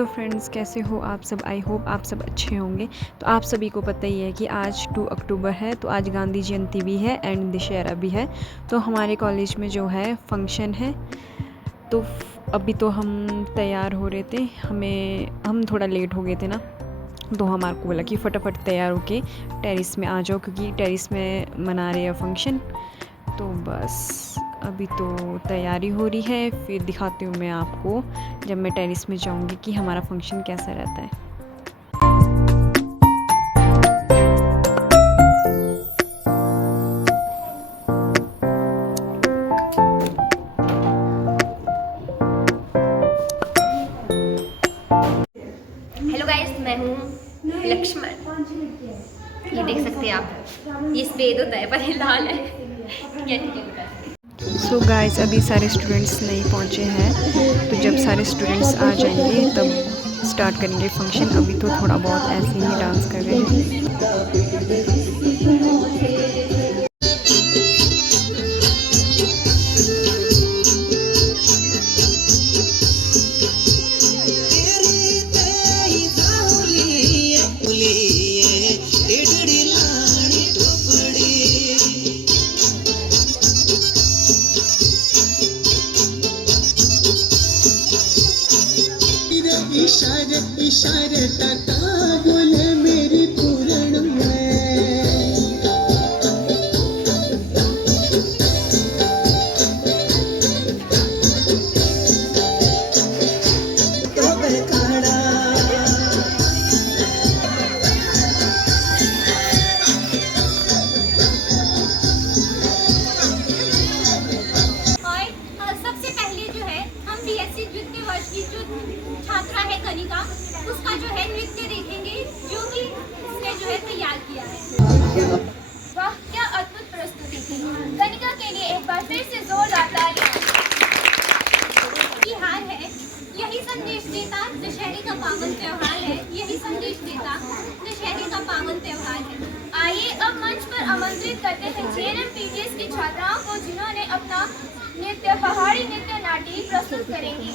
Hello friends, कैसे हो आप सब। आई होप आप सब अच्छे होंगे। तो आप सभी को पता ही है कि आज 2 अक्टूबर है, तो आज गांधी जयंती भी है एंड दशहरा भी है। तो हमारे कॉलेज में जो है फंक्शन है, तो अभी तो हम तैयार हो रहे थे। हम थोड़ा लेट हो गए थे ना, तो हमारे को बोला कि फटाफट तैयार होके टेरिस में आ जाओ, क्योंकि टेरिस में मना रहे हैं फंक्शन। तो बस अभी तो तैयारी हो रही है, फिर दिखाती हूँ मैं आपको जब मैं टेरिस में जाऊँगी कि हमारा फंक्शन कैसा रहता है। हेलो गाइस, मैं हूँ लक्ष्मण। ये देख सकते हैं आप, ये सफेद होता है पर ये लाल है। सो गाइस, अभी सारे स्टूडेंट्स नहीं पहुँचे हैं, तो जब सारे स्टूडेंट्स आ जाएंगे तब स्टार्ट करेंगे फंक्शन। अभी तो थोड़ा बहुत ऐसे ही डांस कर रहे हैं। इशारे इशारे टाटा बोले मेरी पूरण में। तो बेखाड़ा और सबसे पहले जो है हम बीएससी द्वितीय वर्ष की जो छात्रा है कनिका, उसका जो है नृत्य देखेंगे, जो कि इसने जो है तैयार किया है। वाह, क्या अद्भुत प्रस्तुति थी। कनिका के लिए एक बार फिर से जोरदार तालियां। हार है, यही संदेश देता दशहरे का पावन त्योहार है। यही संदेश देता दशहरे का पावन त्योहार है। आइए अब मंच पर आमंत्रित करते हैं जेएनएम पीटीएस की छात्राओं को, जिन्होंने अपना नृत्य पहाड़ी नृत्य नाट्य प्रस्तुत करेंगी।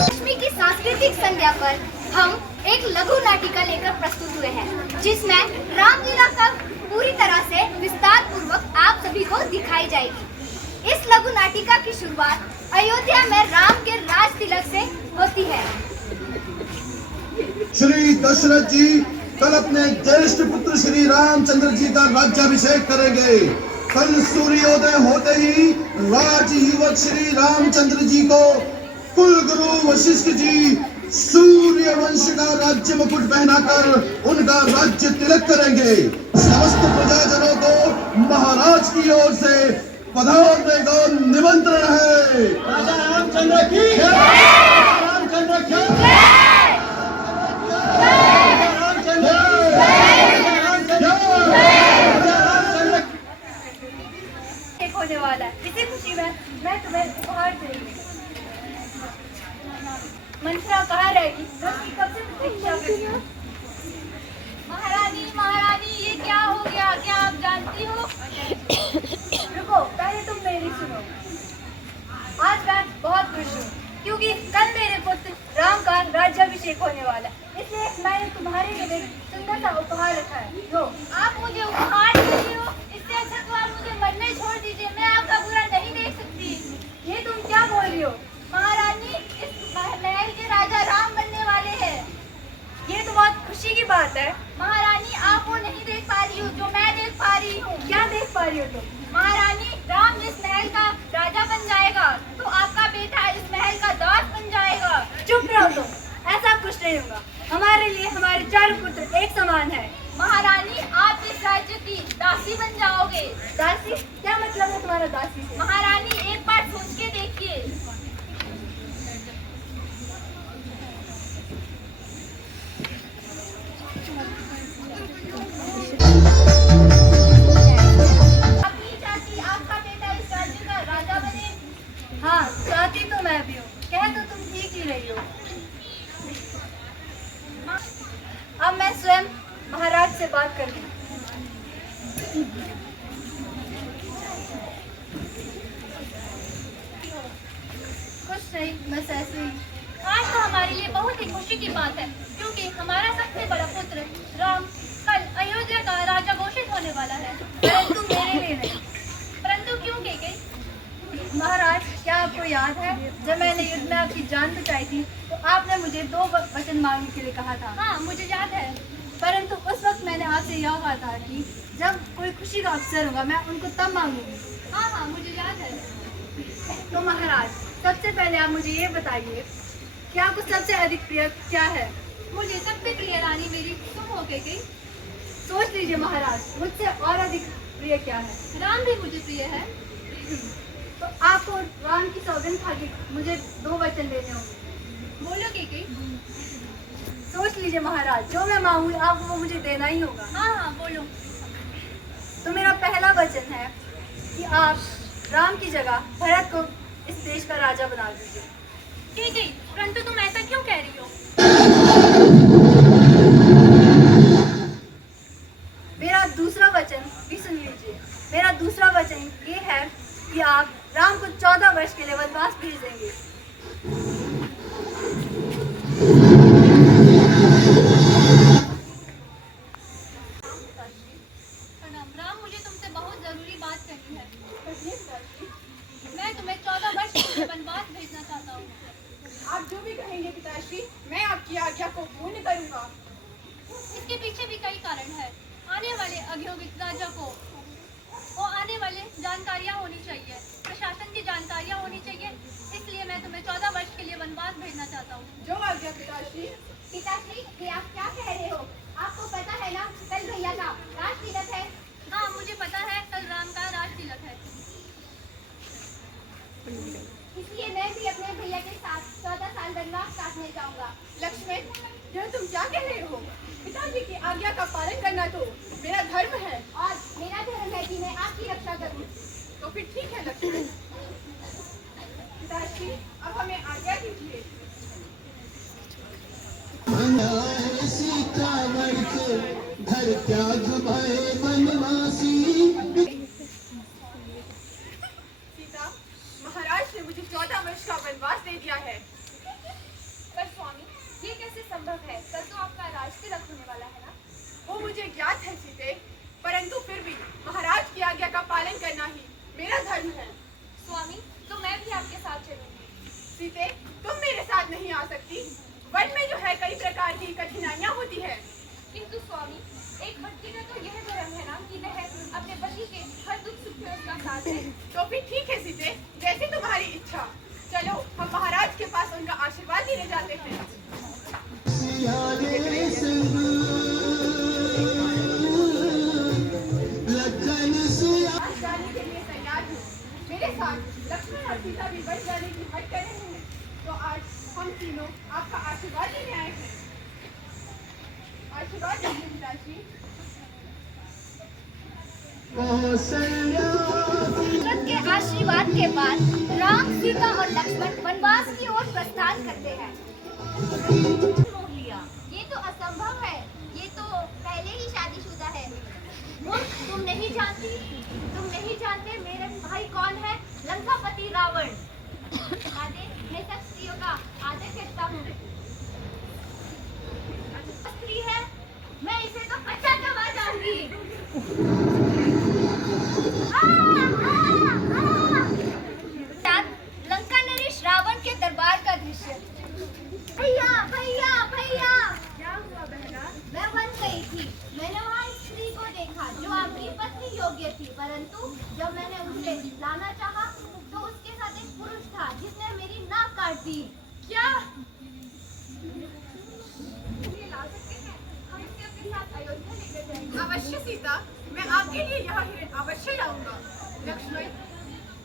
लक्ष्मी की सांस्कृतिक संध्या पर हम एक लघु नाटिका लेकर प्रस्तुत हुए हैं, जिसमें रामलीला का पूरी तरह से विस्तार पूर्वक आप सभी को दिखाई जाएगी। इस लघु नाटिका की शुरुआत अयोध्या में राम के राज तिलक से होती है। श्री दशरथ जी कल अपने ज्येष्ठ पुत्र श्री रामचंद्र जी का राज्याभिषेक करेंगे। कल सूर्योदय होते ही राज युवक श्री रामचंद्र जी को कुल गुरु वशिष्ठ जी सूर्य वंश का राज्य मुकुट पहनाकर उनका राज्य तिलक करेंगे। समस्त प्रजाजनों को महाराज की ओर से पधारने का निमंत्रण है। राजा रामचंद्र की जय। रामचंद्र की जय। रामचंद्र एक होने वाला है। इसी खुशी में मैं तुम्हें उपहार दूंगी। मंत्रा कहाँ रहेगी? उसकी कब से प्रतीक्षा कर रही हूँ। महारानी महारानी ये क्या हो गया? क्या आप जानती हो? रुको, पहले तुम मेरी सुनो। आज मैं बहुत खुश हूँ क्योंकि कल मेरे पुत्र राम का राज्याभिषेक होने वाला है। इसलिए मैंने तुम्हारे लिए एक सुंदर सा उपहार रखा है। लो, आप मुझे उपहार दे रही हो? इससे अच्छा तो आप मुझे मन में छोड़ दीजिए। मैं आपका बुरा नहीं देख सकती। ये तुम क्या बोल रही हो? महारानी, इस महल के राजा राम बनने वाले हैं। ये तो बहुत खुशी की बात है। महारानी, आप वो नहीं देख पा रही हो जो मैं देख पा रही हूँ। क्या देख पा रही हो तुम? महारानी, राम जिस महल का राजा बन जाएगा तो आपका बेटा इस महल का दास बन जाएगा। चुप रहो तुम, ऐसा कुछ नहीं होगा। हमारे लिए हमारे चारों पुत्र एक समान है। महारानी, आप इस राज्य की दासी बन जाओगे। दासी? क्या मतलब है तुम्हारा दासी से? महारानी, एक बार सोच के देखिए। अपनी चाची आपका बेटा इस राज्य का राजा बने? हाँ, चाहती तो मैं भी हूँ। कह तो तुम ठीक ही रही हो। अब मैं स्वयं महाराज से बात कर लूं। कुछ नहीं, बस ऐसे ही। आज तो हमारे लिए बहुत ही खुशी की बात है क्योंकि हमारा सबसे बड़ा पुत्र राम कल अयोध्या का राजा घोषित होने वाला है। परंतु मेरे लिए नहीं। परंतु क्यों केकई? महाराज, क्या आपको याद है जब मैंने युद्ध में आपकी जान बचाई थी तो आपने मुझे 2 वचन मांगने के लिए कहा था? हाँ, मुझे याद है। परंतु उस वक्त मैंने आपसे यह कहा था कि जब कोई खुशी का अवसर होगा मैं उनको तब मांगूंगी। हाँ, मुझे याद है। तो महाराज, सबसे पहले आप मुझे ये बताइए कि आपको सबसे अधिक प्रिय क्या है? मुझे सबसे प्रिय रानी मेरी तुम हो गई। सोच लीजिए महाराज, मुझसे और अधिक प्रिय क्या है? राम भी मुझे प्रिय है। तो आपको राम की सौगंध खा के मुझे 2 वचन देने होंगे। बोलो केकई। सोच लीजिए महाराज, जो मैं मांगू आपको वो मुझे देना ही होगा। हाँ, बोलो। तो मेरा पहला वचन है कि आप राम की जगह भरत को इस देश का राजा बना दीजिए। ठीक है, परंतु तुम ऐसा क्यों कह रही हो? मेरा दूसरा वचन भी सुन लीजिए। मेरा दूसरा वचन ये है कि आप राम को 14 वर्ष के लिए वनवास भेज देंगे। राम, मुझे तुमसे बहुत जरूरी बात करनी है। मैं तुम्हें 14 वर्ष के लिए वनवास भेजना चाहता हूँ। आप जो भी कहेंगे पिताश्री, मैं आपकी आज्ञा को पूर्ण करूंगा। इसके पीछे भी कई कारण है। आने वाले अभियोगित राजा को और आने वाले जानकारियाँ होनी चाहिए, प्रशासन की जानकारियाँ होनी चाहिए। इसलिए मैं तुम्हें 14 वर्ष के लिए वनवास भेजना चाहता हूँ। जो आज्ञा पिताश्री। पिताश्री, ये आप क्या कह रहे हो? आपको पता है ना कल भैया का राज तिलक है। हाँ, मुझे पता है कल राम का राज तिलक है। इसलिए मैं भी अपने भैया के साथ 14 साल वनवास काटने जाऊंगा। लक्ष्मण, यह तुम क्या कह रहे हो? पिताजी की आज्ञा का पालन करना तो मेरा धर्म है। और मेरा धर्म है कि मैं आपकी रक्षा करूं। तो फिर ठीक है लक्ष्मण। पिताश्री, अब हमें आज्ञा दीजिए। मनाए सीतावर के घर त्याग भय वनवासी। सीता, महाराज ने मुझे 14 वर्ष का वनवास दे दिया है। पर स्वामी, ये कैसे संभव है? कल तो आपका राज तिलक होने वाला है ना? वो मुझे ज्ञात है सीते, परंतु फिर भी महाराज की आज्ञा का पालन करना ही मेरा धर्म है। स्वामी, तो मैं भी आपके साथ चलूंगी। सीते, तुम मेरे साथ नहीं आ सकती। वन में जो है कई प्रकार की कठिनाइयाँ होती है। किंतु स्वामी, एक भक्ति का तो यह धर्म है ना कि वह अपने पति के हर दुख सुख में उसका साथ है। तो फिर ठीक है सीते, जैसी तुम्हारी इच्छा। चलो हम महाराज के पास उनका आशीर्वाद लेने जाते हैं। बिहारी सिंह लखन सिया आज जाने के लिए तैयार हूँ। मेरे साथ लक्ष्मण और सीता भी बच जाने की हट कर रहे हैं। तो आज हम तीनों आपका आशीर्वाद लेने आए हैं। आशीर्वाद दीजिए पिताजी। कौशल्या दशरथ के आशीर्वाद के बाद राम, सीता और लक्ष्मण वनवास की ओर प्रस्थान करते हैं। ये तो असंभव है। ये तो पहले ही शादीशुदा है। मूर्ख, तुम नहीं जानते मेरे भाई कौन है? लंकापति रावण। मैं सब स्त्रियों का आदर करता हूँ। स्त्री है, मैं इसे तो कच्चा दबा जाऊंगी। लंका नरेश रावण के दरबार का दृश्य। भैया भैया भैया, क्या हुआ बहना? मैं वन गई थी। मैंने वहाँ एक स्त्री को देखा जो आपकी पत्नी योग्य थी, परंतु जब मैंने उसे लाना चाहा तो उसके साथ एक पुरुष था जिसने मेरी नाक काट दी। क्या? ये ला सकते हैं? हम इसे अपने साथ अयोध्या लेकर जाएंगे। अवश्य सीता, मैं आपके लिए यह हिरण अवश्य लाऊंगा। लक्ष्मण,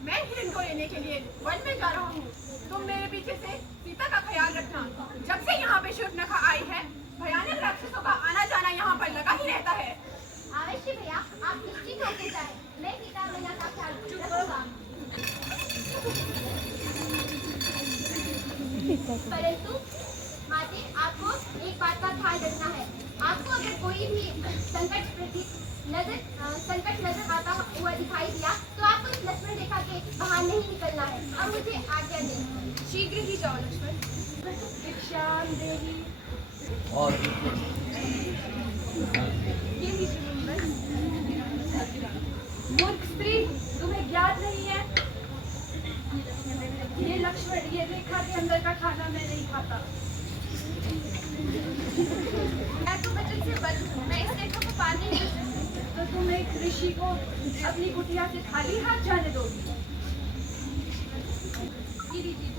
मैं हिरण को लेने के लिए वन में जा रहा हूँ। तुम मेरे पीछे से सीता का ख्याल रखना। जब से यहाँ पे शूर्पणखा आई है, भयानक राक्षसों का आना जाना यहाँ पर लगा ही रहता है। अवश्य भैया, आप निश्चित होकर जाएं। मैं सीता मैया का ख्याल रखूंगा। परंतु माते, आपको एक बात का ख्याल रखना है। आपको अगर कोई भी संकट नजर आता हुआ दिखाई दिया तो आपको इस लक्ष्मण रेखा के बाहर नहीं निकलना है। अब मुझे आज्ञा दें। शीघ्र ही जाओ लक्ष्मण। भिक्षाम देहि। ये लीजिए मुंबर। मूर्ख स्त्री, तुम्हें ज्ञात नहीं है? ये लक्ष्मण, ये रेखा के अंदर का खाना मैं नहीं खाता। मैं तो वचन से बच हूँ। मैं इस रेखा को पार नहीं कर सकती। तो तुम एक ऋषि को अपनी कुटिया से खाली हाथ जाने दोगी? ये लीजिए।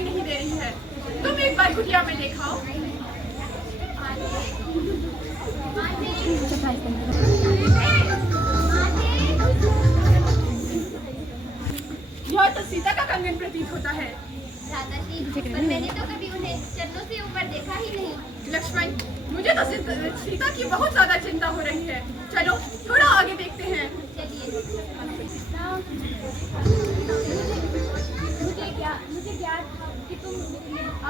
नहीं दे रही है। तुम एक बार कुटिया में दिखाओ। यह तो सीता का कंगन प्रतीत होता है। दादाजी, पर मैंने तो कभी उन्हें चरणों से ऊपर देखा ही नहीं। लक्ष्मण, मुझे तो सीता की बहुत ज्यादा चिंता हो रही है। चलो थोड़ा आगे देखते हैं। चलिए। मुझे ज्ञात था कि तुम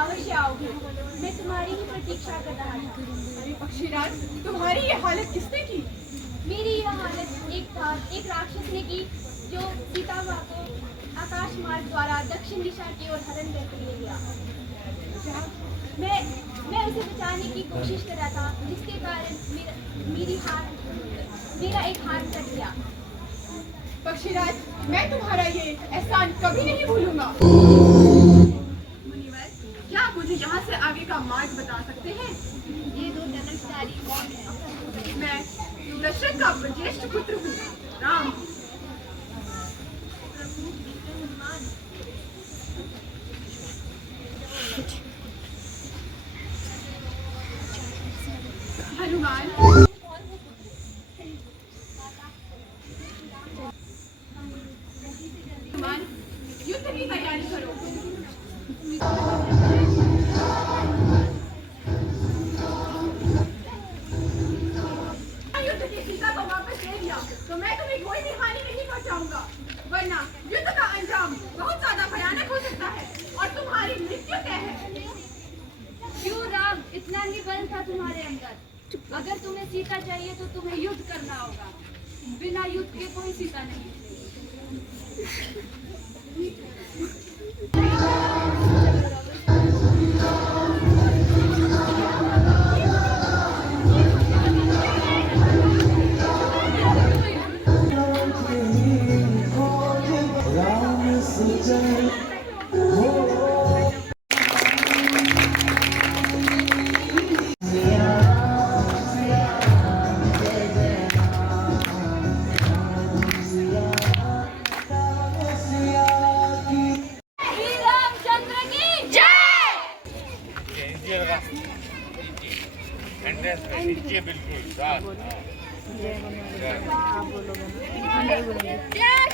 अवश्य आओगे। मैं तुम्हारी ही प्रतीक्षा कर रहा था। अरे पक्षीराज, तुम्हारी ये हालत किसने की? मेरी यह हालत एक राक्षस ने की जो सीता माँ को आकाश मार्ग द्वारा दक्षिण दिशा की ओर हरण करके ले गया। मैं उसे बचाने की कोशिश कर रहा था, जिसके कारण मेरा एक हाथ कट गया। पक्षीराज, मैं तुम्हारा ये एहसान कभी नहीं भूलूंगा। मुनिवर, क्या आप मुझे यहाँ से आगे का मार्ग बता सकते हैं? ये दो धनुषधारी कौन है? मैं दशरथ का ज्येष्ठ पुत्र हूँ, राम। हनुमान, युद्ध की तैयारी करो। युद्ध की सीता को वापस ले लिया तो मैं तुम्हें कोई भी हानि नहीं पहुंचाऊंगा, वरना युद्ध का अंजाम बहुत ज्यादा भयानक हो सकता है और तुम्हारी मृत्यु तय है। क्यों राम, इतना ही बल था तुम्हारे अंदर? अगर तुम्हें सीता चाहिए तो तुम्हें युद्ध करना होगा। बिना युद्ध के कोई सीता नहीं। नीचे बिल्कुल साथ। जय बनवारी आप बोलोगे ना? नहीं बोलेंगे। जय